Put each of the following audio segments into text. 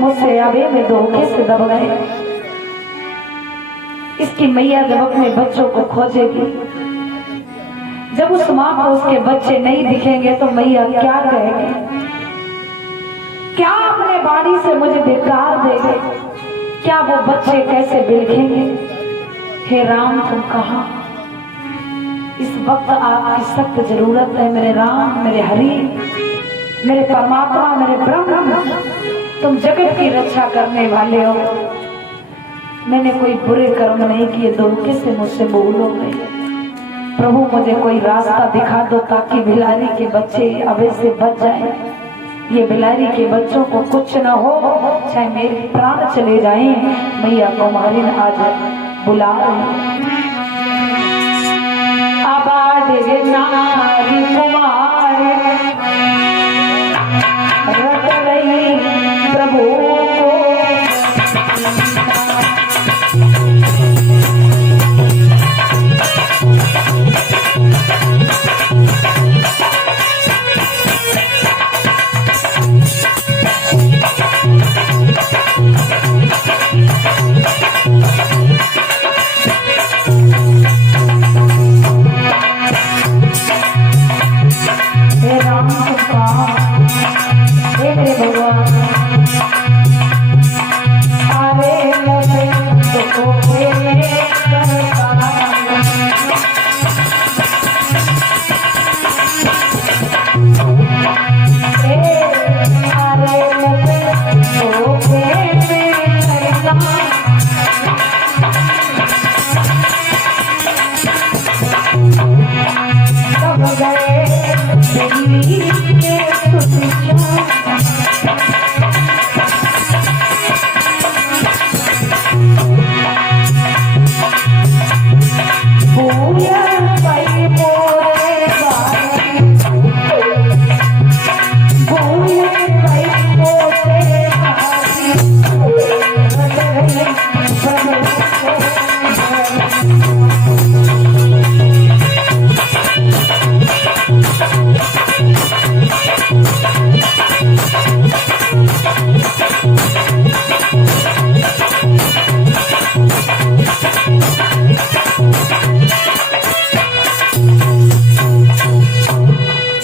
मुझसे आबे में धोखे से दब गए। इसकी मैया जब अपने बच्चों को खोजेगी, जब उस माँ को उसके बच्चे नहीं दिखेंगे तो मैया क्या कहेगी? क्या अपने बाड़ी से मुझे धिक्कार देंगे? क्या वो बच्चे कैसे बिलखेंगे? हे राम, तुम कहाँ? इस वक्त आपकी सख्त जरूरत है मेरे राम, मेरे हरि, मेरे परमात्मा, मेरे ब्रह्म। तुम जगत की रक्षा करने वाले हो। मैंने कोई बुरे कर्म नहीं किए, धोखे से मुझसे भूल हो गई। प्रभु मुझे कोई रास्ता दिखा दो ताकि बिलारी के बच्चे अबे से बच जाएं। ये बिलारी के बच्चों को कुछ न हो, चाहे मेरे प्राण चले जाएं। मैया कुमारी आज बुला रही। आबाद नारी कुमारी रट रही प्रभु को।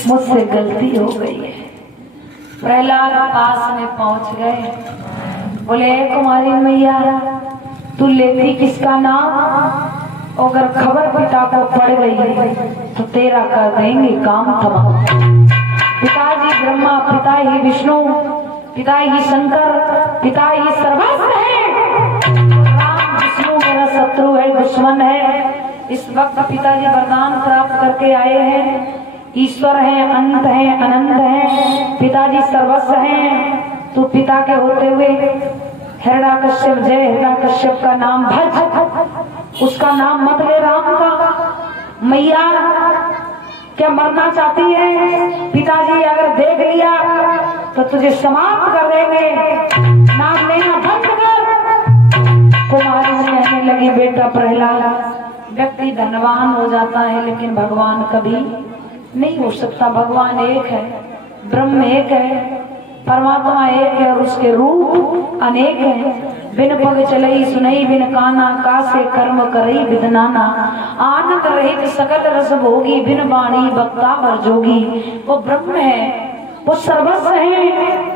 मुझसे गलती हो गई है। प्रहलाद पास में पहुंच गए, बोले कुमारी मैया तू लेती किसका नाम? अगर खबर पिता को पड़ गई तो तेरा कर देंगे काम तमाम। पिताजी ब्रह्मा, पिता ही विष्णु, पिता ही शंकर, पिता ही सर्वस्व है। राम विष्णु मेरा शत्रु है, दुश्मन है। इस वक्त पिताजी वरदान प्राप्त करके आए हैं। ईश्वर है, अनंत है, अनंत है। पिताजी सर्वस्व हैं। तू पिता के होते हुए हिरण्याकश्यप, जय हिरण्याकश्यप का नाम भज, उसका नाम मत ले राम का। मैया क्या मरना चाहती है? पिताजी अगर देख लिया तो तुझे समाप्त कर देंगे। नाम लेना बंद कर। कुमारी कहने लगी, बेटा प्रहलाद, व्यक्ति धनवान हो जाता है लेकिन भगवान कभी नहीं हो सकता। भगवान एक है, ब्रह्म एक है, परमात्मा एक है और उसके रूप अनेक हैं। बिन पग चलई सुनई बिन काना, कासे कर्म करई विदनाना। आनंद रहित सकल रस भोगी, बिन वाणी वक्ता भर जोगी। वो ब्रह्म है, वो सर्वस्व है,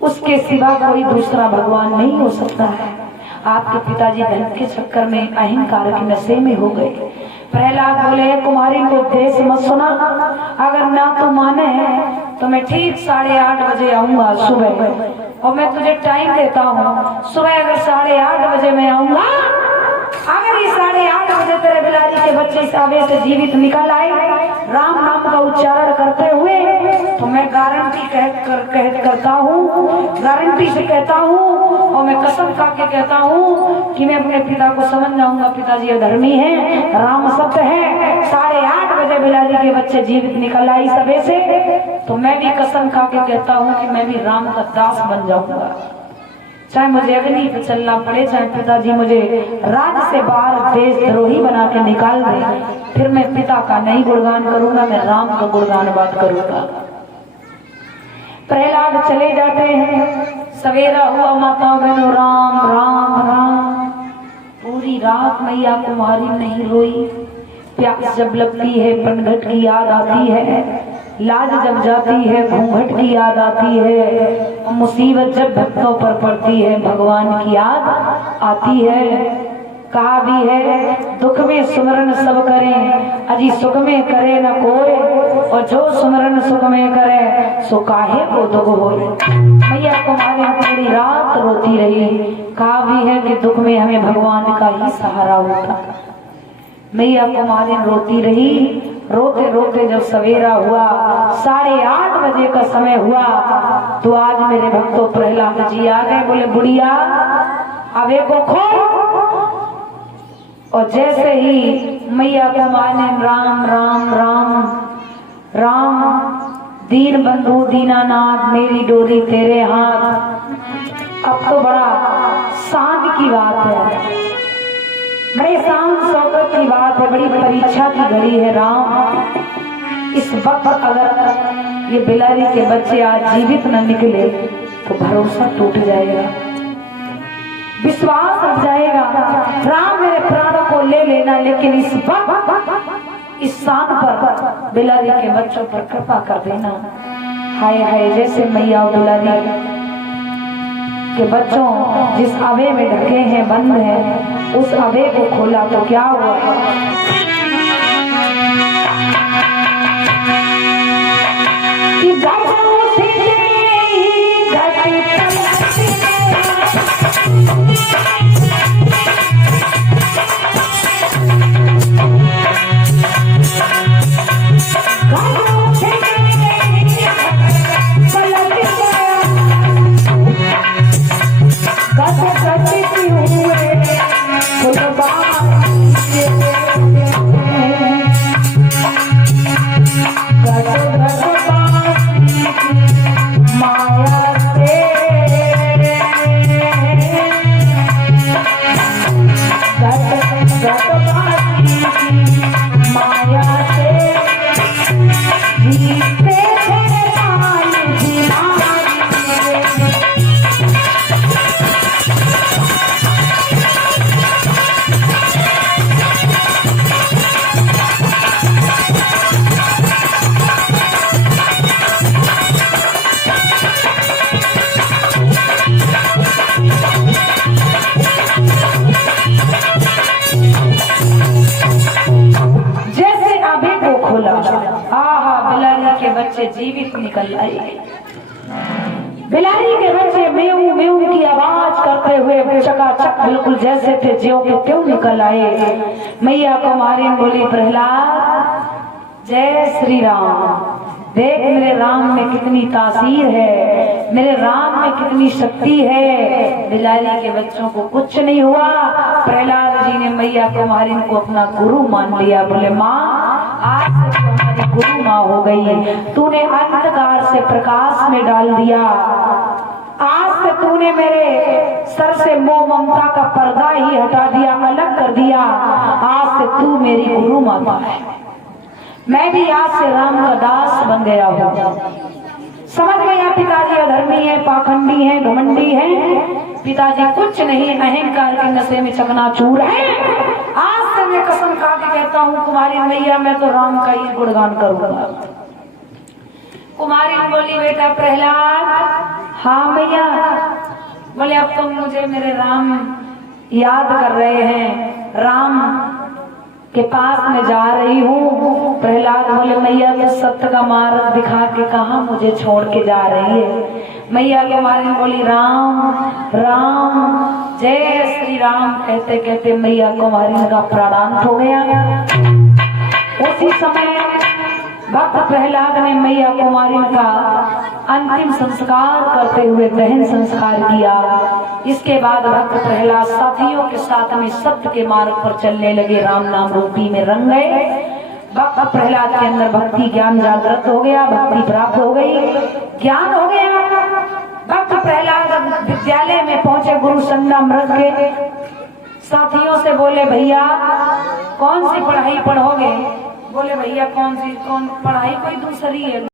उसके सिवा कोई दूसरा भगवान नहीं हो सकता है। आपके पिताजी धन के चक्कर में अहंकार के नशे में हो गए। प्रहलाद बोले, कुमारी को देश मत सुना, अगर ना तो माने तो मैं ठीक 8:30 बजे आऊंगा सुबह, और मैं तुझे टाइम देता हूँ। सुबह अगर 8:30 बजे मैं आऊंगा, अगर ये 8:30 बजे तेरे बिलारी के बच्चे इस आवे से जीवित निकल आए राम नाम का उच्चारण करते हुए, तो मैं गारंटी करता हूँ, गारंटी से कहता हूँ और मैं कसम खा के कहता हूँ कि मैं अपने पिता को समझ जाऊंगा। पिताजी अधर्मी है, राम सत्य है। 8:30 बजे बिलारी के बच्चे जीवित निकल आई सबे से, तो मैं भी कसम खा के कहता हूँ कि मैं भी राम का दास बन जाऊंगा। चाहे मुझे अग्नि पे चलना पड़े, चाहे पिताजी मुझे राज्य से बाहर देशद्रोही बना के निकाल दे, फिर मैं पिता का नहीं गुणगान करूंगा, मैं राम का गुणगान बात करूंगा। प्रहलाद चले जाते हैं। सवेरा हुआ, माता बहनों राम राम राम। पूरी रात मैया कुमारी नहीं रोई। प्यास जब लगती है पनघट की याद आती है, लाज जब जाती है घूंघट की याद आती है, मुसीबत जब भक्तों पर पड़ती है भगवान की याद आती है। कहा भी है दुख में सुमरन सब करें, अजी सुख में करे न कोई, और जो सुमरन सुख में करे सो काहे को दुख होए। मैया कुमारी पूरी रात रोती रही। कहा भी है कि दुख में हमें भगवान का ही सहारा होता। मैया कुमारी रोती रही। रोते रोते जब सवेरा हुआ, 8:30 बजे का समय हुआ, तो आज मेरे भक्तों प्रहलाद जी आ गए। बोले बुढ़िया अब को खोल। और जैसे ही मैया कुमारी ने राम राम राम राम, दीन बंधु दीनानाथ मेरी डोरी तेरे हाथ। अब तो बड़ा शान की बात है, बड़े शान शौकत की बात है, बड़ी परीक्षा की घड़ी है राम। इस वक्त अगर ये बिलारी के बच्चे आज जीवित न निकले तो भरोसा टूट जाएगा, विश्वास रख जाएगा। राम मेरे प्राणों को ले लेना, लेकिन इस वक्त इस शान पर बिलारी के बच्चों पर कृपा कर देना। हाय हाय, जैसे मैया बिलारी के बच्चों जिस अबे में ढके हैं, बंद है, उस अबे को खोला तो क्या हुआ। बच्चे जीवित निकल आए। बिलारी के बच्चे मेऊ मेऊ की आवाज करते हुए चकाचक बिल्कुल जैसे थे ज्यों के त्यों निकल आए। मैया कुमारी बोली प्रहलाद जय श्री राम, देख मेरे राम में कितनी तासीर है, मेरे राम में कितनी शक्ति है। बिलारी के बच्चों को कुछ नहीं हुआ। प्रहलाद जी ने मैया कुमारी को अपना गुरु मान लिया। बोले माँ आज से तुम्हारी गुरु माँ हो गई, तूने अंधकार से प्रकाश में डाल दिया। आज से तूने मेरे सर से मोह ममता का पर्दा ही हटा दिया, अलग कर दिया। आज से तू मेरी गुरु माता है। मैं भी आज से राम का दास बन गया हूँ। समझ गया पिताजी अधर्मी है, पाखंडी है, घमंडी है। पिताजी कुछ नहीं, अहंकार के नशे में चकनाचूर है। आज से मैं कसम खा के कहता हूँ कुमारी मैया मैं तो राम का ही गुणगान करूंगा। कुमारी बोली बेटा प्रहलाद हाँ मैया। बोले अब तुम मुझे मेरे राम याद कर रहे हैं, राम के पास में जा रही हूँ। प्रहलाद बोले मैया तो सत्य का मार्ग दिखा के कहाँ मुझे छोड़ के जा रही है। मैया कुमारी बोली राम राम जय श्री राम कहते कहते मैया कुमारी का प्राणांत हो गया। उसी समय भक्त प्रहलाद ने मैया कुमारी का अंतिम संस्कार करते हुए दहन संस्कार किया। इसके बाद भक्त प्रहलाद साथियों के साथ में सत्य के मार्ग पर चलने लगे, राम नाम रूपी में रंग गए। भक्त प्रहलाद के अंदर भक्ति ज्ञान जागृत हो गया, भक्ति प्राप्त हो गई, ज्ञान हो गया। भक्त प्रहलाद विद्यालय में पहुंचे, गुरु संगामृत के साथियों से बोले भैया कौन सी पढ़ाई पढ़ोगे। बोले भैया कौन पढ़ाई कोई दूसरी है।